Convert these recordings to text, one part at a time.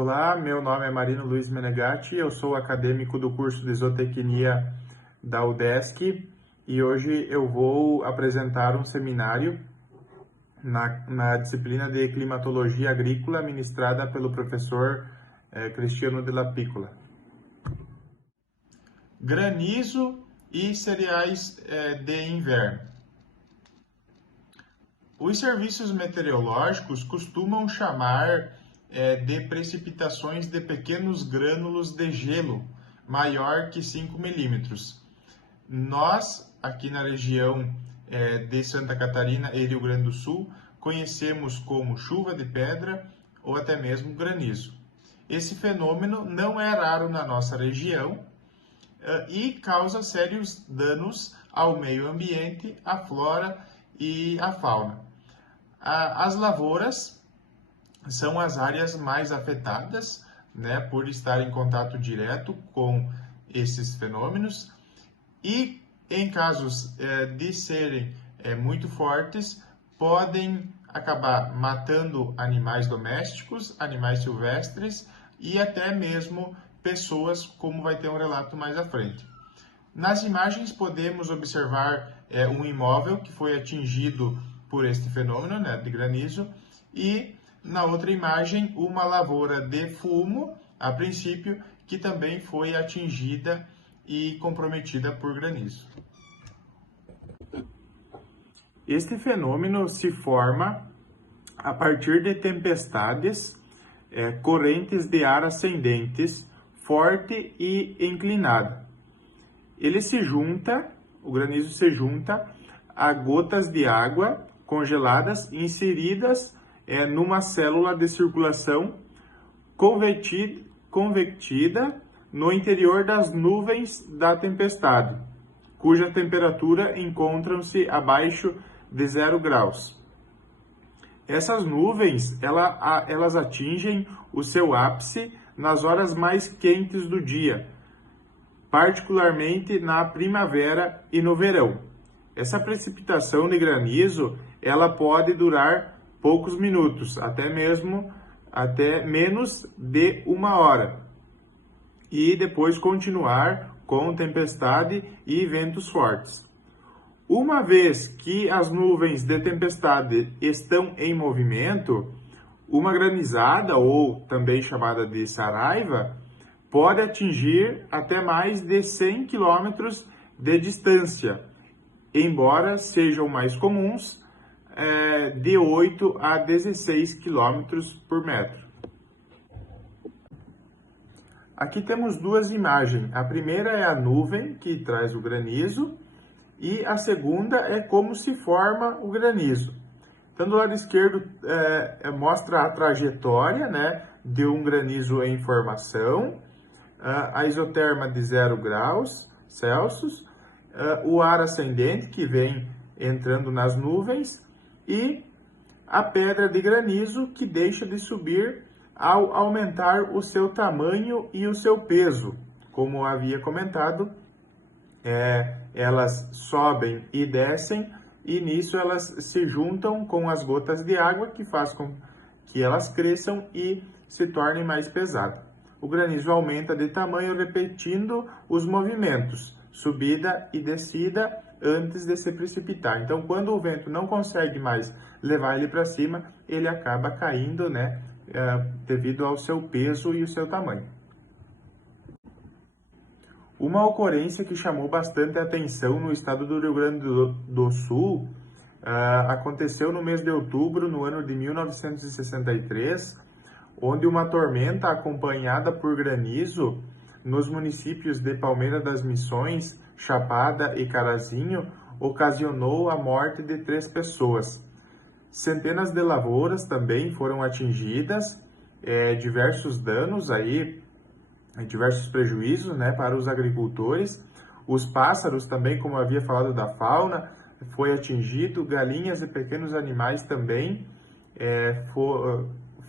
Olá, meu nome é Marino Luiz Menegatti, eu sou acadêmico do curso de Zootecnia da UDESC e hoje eu vou apresentar um seminário na disciplina de Climatologia Agrícola ministrada pelo professor Cristiano Della Piccola. Granizo e cereais de inverno. Os serviços meteorológicos costumam chamar de precipitações de pequenos grânulos de gelo, maior que 5 milímetros. Nós, aqui na região de Santa Catarina e Rio Grande do Sul, conhecemos como chuva de pedra ou até mesmo granizo. Esse fenômeno não é raro na nossa região e causa sérios danos ao meio ambiente, à flora e à fauna. As lavouras são as áreas mais afetadas, né, por estar em contato direto com esses fenômenos e, em casos de serem muito fortes, podem acabar matando animais domésticos, animais silvestres e até mesmo pessoas, como vai ter um relato mais à frente. Nas imagens podemos observar um imóvel que foi atingido por este fenômeno, né, de granizo, e na outra imagem uma lavoura de fumo, a princípio, que também foi atingida e comprometida por granizo. Este fenômeno se forma a partir de tempestades, correntes de ar ascendentes, forte e inclinada. O granizo se junta a gotas de água congeladas inseridas numa célula de circulação convectida no interior das nuvens da tempestade, cuja temperatura encontra-se abaixo de 0 graus. Essas nuvens, elas atingem o seu ápice nas horas mais quentes do dia, particularmente na primavera e no verão. Essa precipitação de granizo, ela pode durar poucos minutos, até menos de 1 hora, e depois continuar com tempestade e ventos fortes. Uma vez que as nuvens de tempestade estão em movimento, uma granizada, ou também chamada de saraiva, pode atingir até mais de 100 km de distância, embora sejam mais comuns de 8 a 16 km por metro. Aqui temos duas imagens. A primeira é a nuvem que traz o granizo e a segunda é como se forma o granizo. Então, do lado esquerdo mostra a trajetória, né, de um granizo em formação, a isoterma de 0 graus Celsius, o ar ascendente que vem entrando nas nuvens e a pedra de granizo que deixa de subir ao aumentar o seu tamanho e o seu peso. Como havia comentado, elas sobem e descem e nisso elas se juntam com as gotas de água que faz com que elas cresçam e se tornem mais pesadas. O granizo aumenta de tamanho repetindo os movimentos, subida e descida, antes de se precipitar. Então, quando o vento não consegue mais levar ele para cima, ele acaba caindo, né, devido ao seu peso e o seu tamanho. Uma ocorrência que chamou bastante atenção no estado do Rio Grande do Sul aconteceu no mês de outubro, no ano de 1963, onde uma tormenta acompanhada por granizo nos municípios de Palmeira das Missões, Chapada e Carazinho ocasionou a morte de 3 pessoas. Centenas de lavouras também foram atingidas, diversos danos aí, diversos prejuízos, né, para os agricultores. Os pássaros também, como havia falado da fauna, foi atingido, galinhas e pequenos animais também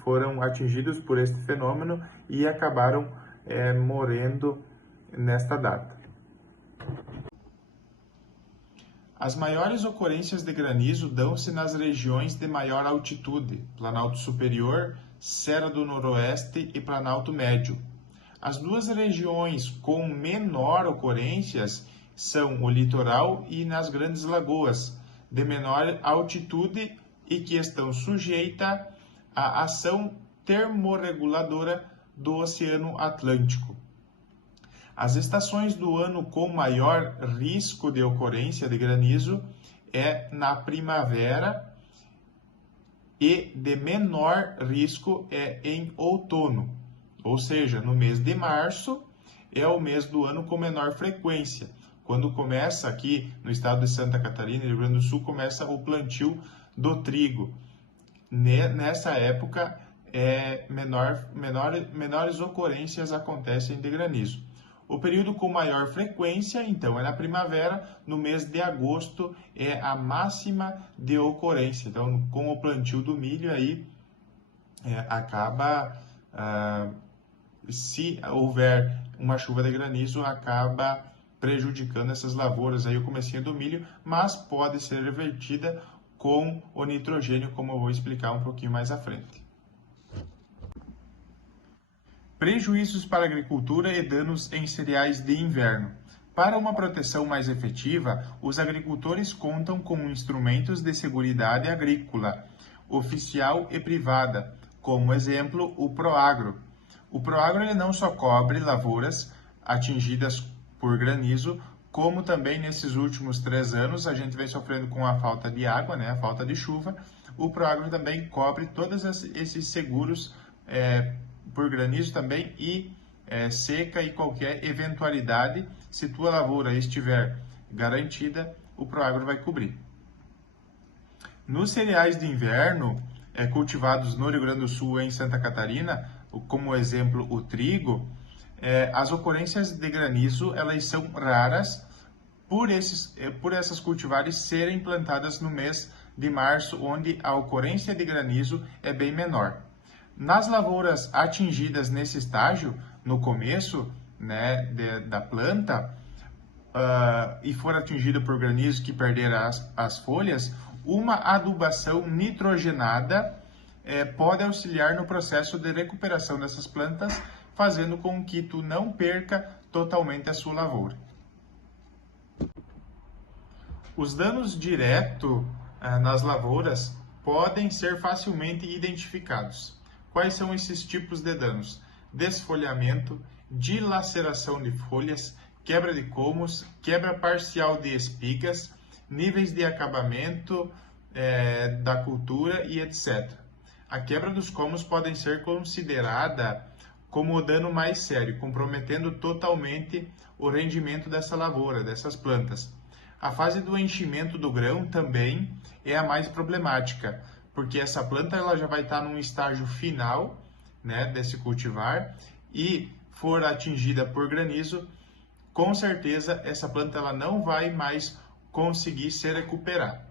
foram atingidos por este fenômeno e acabaram morrendo nesta data. As maiores ocorrências de granizo dão-se nas regiões de maior altitude, Planalto Superior, Serra do Noroeste e Planalto Médio. As duas regiões com menor ocorrências são o litoral e nas Grandes Lagoas, de menor altitude e que estão sujeitas à ação termorreguladora do Oceano Atlântico. As estações do ano com maior risco de ocorrência de granizo é na primavera e de menor risco é em outono, ou seja, no mês de março é o mês do ano com menor frequência. Quando começa aqui no estado de Santa Catarina e Rio Grande do Sul, começa o plantio do trigo. Nessa época, menores ocorrências acontecem de granizo. O período com maior frequência, então, é na primavera, no mês de agosto é a máxima de ocorrência. Então, com o plantio do milho aí, se houver uma chuva de granizo, acaba prejudicando essas lavouras aí, o comecinho do milho, mas pode ser revertida com o nitrogênio, como eu vou explicar um pouquinho mais à frente. Prejuízos para a agricultura e danos em cereais de inverno. Para uma proteção mais efetiva, os agricultores contam com instrumentos de seguridade agrícola, oficial e privada, como exemplo o Proagro. O Proagro ele não só cobre lavouras atingidas por granizo, como também nesses últimos 3 anos a gente vem sofrendo com a falta de água, a falta de chuva. O Proagro também cobre todos esses seguros por granizo também e seca e qualquer eventualidade. Se tua lavoura estiver garantida, o Proagro vai cobrir. Nos cereais de inverno cultivados no Rio Grande do Sul e em Santa Catarina, como exemplo o trigo, as ocorrências de granizo elas são raras por essas cultivares serem plantadas no mês de março, onde a ocorrência de granizo é bem menor. Nas lavouras atingidas nesse estágio, no começo da planta, e for atingida por granizo que perder as folhas, uma adubação nitrogenada pode auxiliar no processo de recuperação dessas plantas, fazendo com que tu não perca totalmente a sua lavoura. Os danos diretos nas lavouras podem ser facilmente identificados. Quais são esses tipos de danos? Desfolhamento, dilaceração de folhas, quebra de colmos, quebra parcial de espigas, níveis de acabamento da cultura e etc. A quebra dos colmos pode ser considerada como o dano mais sério, comprometendo totalmente o rendimento dessa lavoura, dessas plantas. A fase do enchimento do grão também é a mais problemática, porque essa planta ela já vai estar num estágio final desse cultivar e for atingida por granizo, com certeza essa planta ela não vai mais conseguir se recuperar,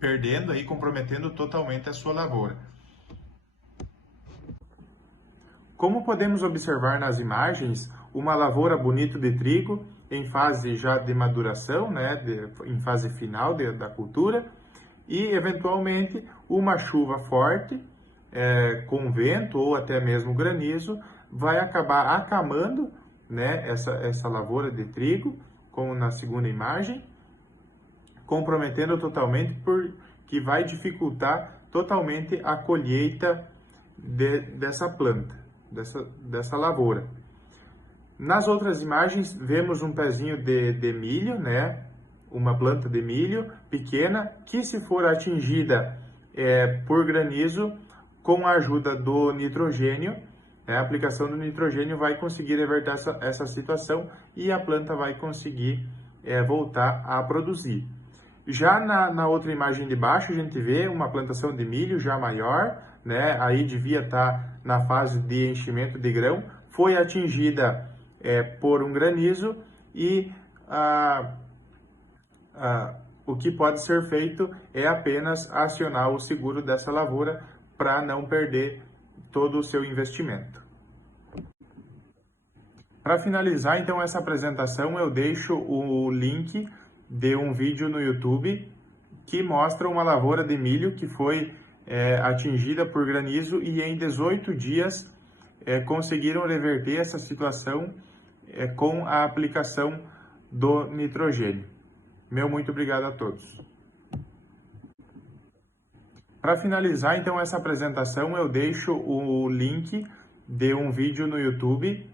perdendo e comprometendo totalmente a sua lavoura. Como podemos observar nas imagens, uma lavoura bonita de trigo em fase já de maduração, em fase final da cultura, e eventualmente uma chuva forte, com vento ou até mesmo granizo, vai acabar acamando essa lavoura de trigo, como na segunda imagem, comprometendo totalmente, porque vai dificultar totalmente a colheita dessa planta, dessa lavoura. Nas outras imagens, vemos um pezinho de milho, uma planta de milho pequena, que se for atingida por granizo, com a ajuda do nitrogênio, a aplicação do nitrogênio vai conseguir reverter essa situação e a planta vai conseguir voltar a produzir. Já na outra imagem de baixo, a gente vê uma plantação de milho já maior, aí devia estar na fase de enchimento de grão, foi atingida por um granizo e o que pode ser feito é apenas acionar o seguro dessa lavoura para não perder todo o seu investimento. Para finalizar, então, essa apresentação, eu deixo o link de um vídeo no YouTube que mostra uma lavoura de milho que foi atingida por granizo e em 18 dias conseguiram reverter essa situação com a aplicação do nitrogênio. Meu muito obrigado a todos. Para finalizar, então, essa apresentação, eu deixo o link de um vídeo no YouTube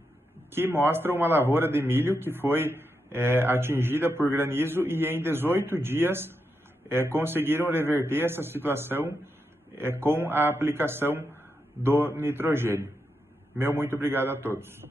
que mostra uma lavoura de milho que foi atingida por granizo e em 18 dias conseguiram reverter essa situação com a aplicação do nitrogênio. Meu muito obrigado a todos.